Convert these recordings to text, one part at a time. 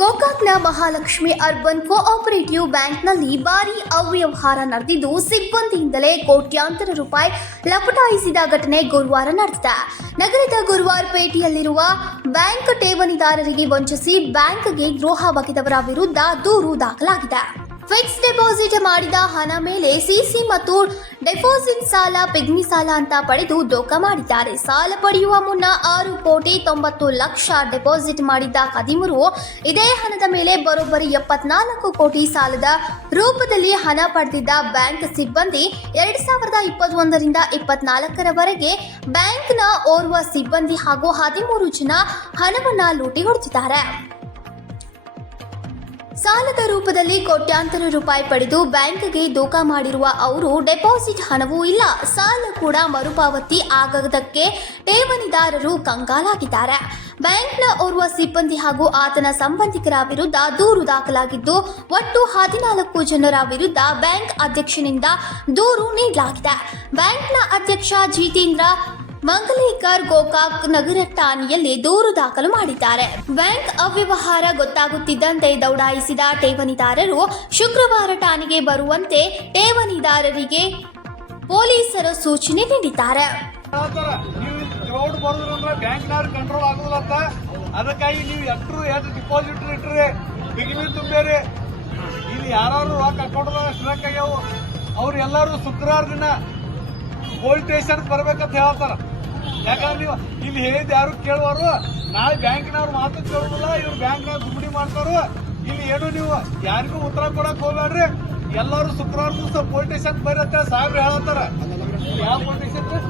ಗೋಕಾಕ್ನ Mahalakshmi urban cooperative ಬ್ಯಾಂಕ್ನಲ್ಲಿ ಭಾರೀ ಅವ್ಯವಹಾರ ನಡೆದಿದ್ದು ಸಿಬ್ಬಂದಿಯಿಂದಲೇ ಕೋಟ್ಯಾಂತರ ರೂಪಾಯಿ ಲಪಟಾಯಿಸಿದ ಘಟನೆ ಗುರುವಾರ ನಡೆದಿದೆ. ನಗರದ ಗುರುವಾರಪೇಟೆಯಲ್ಲಿರುವ ಬ್ಯಾಂಕ್ ಠೇವಣಿದಾರರಿಗೆ ವಂಚಿಸಿ ಬ್ಯಾಂಕ್ಗೆ ದ್ರೋಹ ಬಗೆದವರ ವಿರುದ್ಧ ದೂರು ದಾಖಲಾಗಿದೆ. ಫಿಕ್ಸ್ ಡೆಪಾಸಿಟ್ ಮಾಡಿದ ಹಣ ಮೇಲೆ ಸಿಸಿ ಮತ್ತು ಡೆಪಾಸಿಟ್ ಸಾಲ ಪಿಗ್ಮಿ ಸಾಲ ಅಂತ ಪಡೆದು ಡೋಕ ಮಾಡಿದ್ದಾರೆ. ಸಾಲ ಪಡೆಯುವ ಮುನ್ನ 6,90,00,000 ಡೆಪಾಸಿಟ್ ಮಾಡಿದ್ದ 13 ಇದೇ ಹಣದ ಮೇಲೆ ಬರೋಬ್ಬರಿ 74 ಕೋಟಿ ಸಾಲದ ರೂಪದಲ್ಲಿ ಹಣ ಪಡೆದಿದ್ದ ಬ್ಯಾಂಕ್ ಸಿಬ್ಬಂದಿ 2021 ರಿಂದ 24ರವರೆಗೆ ಬ್ಯಾಂಕ್ನ ಓರ್ವ ಸಿಬ್ಬಂದಿ ಹಾಗೂ 13 ಜನ ಹಣವನ್ನ ಲೂಟಿ ಹೊಡೆದಿದ್ದಾರೆ. ಸಾಲದ ರೂಪದಲ್ಲಿ ಕೋಟ್ಯಾಂತರ ರೂಪಾಯಿ ಪಡೆದು ಬ್ಯಾಂಕ್ಗೆ ದೋಖ ಮಾಡಿರುವ ಅವರು ಡೆಪಾಸಿಟ್ ಹಣವೂ ಇಲ್ಲ, ಸಾಲ ಕೂಡ ಮರುಪಾವತಿ ಆಗದಕ್ಕೆ ಠೇವಣಿದಾರರು ಕಂಗಾಲಾಗಿದ್ದಾರೆ. ಬ್ಯಾಂಕ್ನ ಓರ್ವ ಸಿಬ್ಬಂದಿ ಹಾಗೂ ಆತನ ಸಂಬಂಧಿಕರ ವಿರುದ್ಧ ದೂರು ದಾಖಲಾಗಿದ್ದು ಒಟ್ಟು 14 ಜನರ ವಿರುದ್ಧ ಬ್ಯಾಂಕ್ ಅಧ್ಯಕ್ಷನಿಂದ ದೂರು ನೀಡಲಾಗಿದೆ. ಬ್ಯಾಂಕ್ನ ಅಧ್ಯಕ್ಷ ಜಿತೇಂದ್ರ ಮಂಗಲೇಕರ್ ಗೋಕಾಕ್ ನಗರ ಠಾಣೆಯಲ್ಲಿ ದೂರು ದಾಖಲು ಮಾಡಿದ್ದಾರೆ. ಬ್ಯಾಂಕ್ ಅವ್ಯವಹಾರ ಗೊತ್ತಾಗುತ್ತಿದ್ದಂತೆ ದೌಡಾಯಿಸಿದ ಠೇವಣಿದಾರರು ಶುಕ್ರವಾರ ಠಾಣೆಗೆ ಬರುವಂತೆ ಠೇವಣಿದಾರರಿಗೆ ಪೊಲೀಸರು ಸೂಚನೆ ನೀಡಿದ್ದಾರೆ. ಅದಕ್ಕಾಗಿ ನೀವು ಎಷ್ಟು ಡಿಪಾಸಿಟ್ ಇಟ್ಟರೆ ಬಿಗಿನಿ ತುಂಬೇರಿ ಇಲ್ಲಿ ಯಾರು ರೊಕ್ಕ ಅಕೌಂಟ್ ಸ್ಟ್ರಕ್ ಆಗ್ಯಾವ ಅವ್ರು ಎಲ್ಲರೂ ಶುಕ್ರವಾರ ದಿನ ಪೊಲೀಸ್ ಸ್ಟೇಷನ್ ಬರ್ಬೇಕಂತ ಹೇಳ್ತಾರ. ಯಾಕಂದ್ರೆ ನೀವು ಇಲ್ಲಿ ಹೇಳಿದ ಯಾರು ಕೇಳುವರು, ನಾಳೆ ಬ್ಯಾಂಕಿನವ್ರು ಮಾತು ಕೇಳುದಿಲ್ಲ, ಇವ್ರು ಬ್ಯಾಂಕ್ನವ್ರು ದುಡ್ಡಿ ಮಾಡ್ತಾರು. ಇಲ್ಲಿ ಏನು ನೀವು ಯಾರಿಗೂ ಉತ್ತರ ಕೊಡಕ್ ಹೋಗ್ಬೇಡ್ರಿ, ಎಲ್ಲರೂ ಶುಕ್ರವಾರ ದಿವಸ ಪೊಲೀಸ್ ಸ್ಟೇಷನ್ ಬರತ್ತೆ ಸಾಹೇಬ್ರು ಹೇಳ್ತಾರ. ಯಾವ ಪೊಲೀಸ್ ಸ್ಟೇಷನ್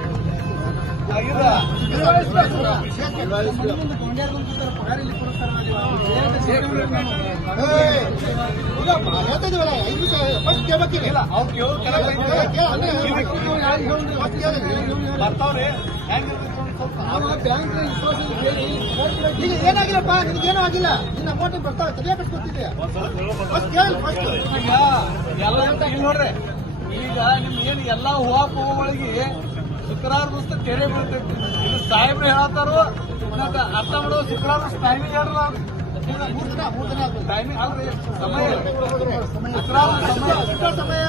ಬರ್ತಾವ್ರಿ. ಏನಾಗಿಲ್ಲಪ್ಪ, ನಿನಗೇನು ಆಗಿಲ್ಲ, ನಿನ್ನ ಅಮೌಂಟ್ ಬರ್ತಾವೆ ತಲೆಯಾಕಸ್ಕೊತಿದ್ದೆ ಎಲ್ಲ ನೋಡ್ರಿ. ಈಗ ನಿಮ್ಗೆ ಏನು ಎಲ್ಲ ಹೂಗಳಿಗೆ ಶುಕ್ರವಾರ ದಿವಸ ತೆರೆ ಬೀಳ್ತೈತಿ. ಇದು ಸಾಹೇಬ್ರು ಹೇಳತ್ತಾರು, ಅರ್ಥ ಮಾಡೋ ಶುಕ್ರವಾರ ಟೈಮಿಂಗ್ ಹೇಳಲ್ಲ, ಟೈಮಿಂಗ್ ಅಲ್ರಿ ಸಮಯ ಶುಕ್ರವಾರ ಸಮಯ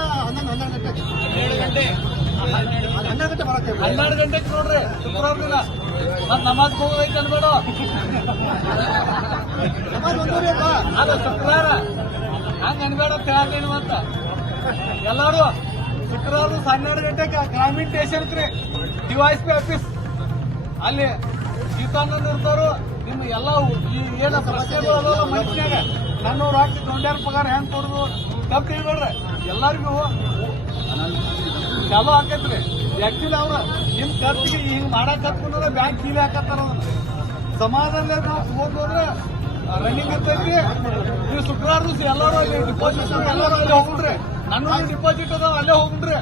12 ಗಂಟೆಗೆ ನೋಡ್ರಿ ಶುಕ್ರವಾರ ದಿನ. ಮತ್ ನಮಾಜ್ ಹೋಗೋದೈತೆ ಅನ್ಬೇಡ, ಅದು ಶುಕ್ರವಾರ ಹಂಗ ಅನ್ಬೇಡ ಅಂತ ಹೇಳ್ತೇನು ಅಂತ. ಎಲ್ಲಾರು ಶುಕ್ರವಾರ 12 ಗಂಟೆಗೆ ಗ್ರಾಮೀಣ ಸ್ಟೇಷನ್ ರೀ ಡಿವೈಎಸ್ಪಿ ಆಫೀಸ್ ಅಲ್ಲಿ ಜೀತಾನಂದ್ ಇರ್ತಾರು. ನಿಮ್ಮ ಎಲ್ಲ ಏನ ಸಮಸ್ಯೆಗಳು ಅದಾವ ಮನುಷ್ಯಾಗ ನನ್ನೂರು ಹಾಕಿ ದೊಡ್ಡ ಪಗಾರ ಹೆಂಗ್ ಕೊಡುದು ತಪ್ಪು ತಿಳ್ಬೇಡ್ರಿ. ಎಲ್ಲರಿಗೂ ಚಾಲೂ ಹಾಕೈತ್ರಿ. ಆಕ್ಚುಲಿ ಅವ್ರ ನಿಮ್ ಖರ್ಚಿಗೆ ಹಿಂಗ್ ಮಾಡಕ್ ಹತ್ಕೊಂಡ್ರೆ ಬ್ಯಾಂಕ್ ಕೀಲಿ ಹಾಕತ್ತಾರ. ಸಮಾಧಾನ ನಾವು ತಗೊಂಡ್ರೆ ರನ್ನಿಂಗ್ ಇರ್ತೈತಿ. ನೀವು ಶುಕ್ರವಾರ ದಿವಸ ಎಲ್ಲರೂ ಅಲ್ಲಿ ಡಿಪಾಸಿಟ್ ಎಲ್ಲರೂ ಅಲ್ಲಿ ಹೋಗ್ಬಿಡ್ರಿ. ನನ್ನ ಡಿಪಾಸಿಟ್ ಅದಾವ ಅಲ್ಲೇ ಹೋಗ್ಬಿಡ್ರಿ.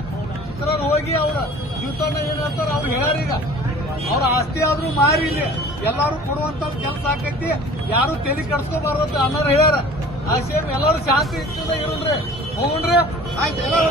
ಶುಕ್ರವಾರ ಹೋಗಿ ಅವ್ರ ಜೀವನ ಏನ್ ಹೇಳ್ತಾರ ಅವ್ರು ಹೇಳ್ಯಾರೀಗ. ಅವ್ರ ಆಸ್ತಿ ಆದ್ರೂ ಮಾರಿ ಇಲ್ಲಿ ಎಲ್ಲಾರು ಕೊಡುವಂತ ಕೆಲಸ ಆಕೈತಿ. ಯಾರು ತಲೆ ಕಡ್ಸ್ಕೋಬಾರ್ದು ಅಂತ ಅನ್ನೋರು ಹೇಳ್ಯಾರ. ಆ ಸೇಮ್ ಎಲ್ಲರೂ ಶಾಂತಿ ಇರ್ತದೆ ಇರೋಣ್ರಿ, ಹೋಗ್ರಿ. ಆಯ್ತು, ಎಲ್ಲರೂ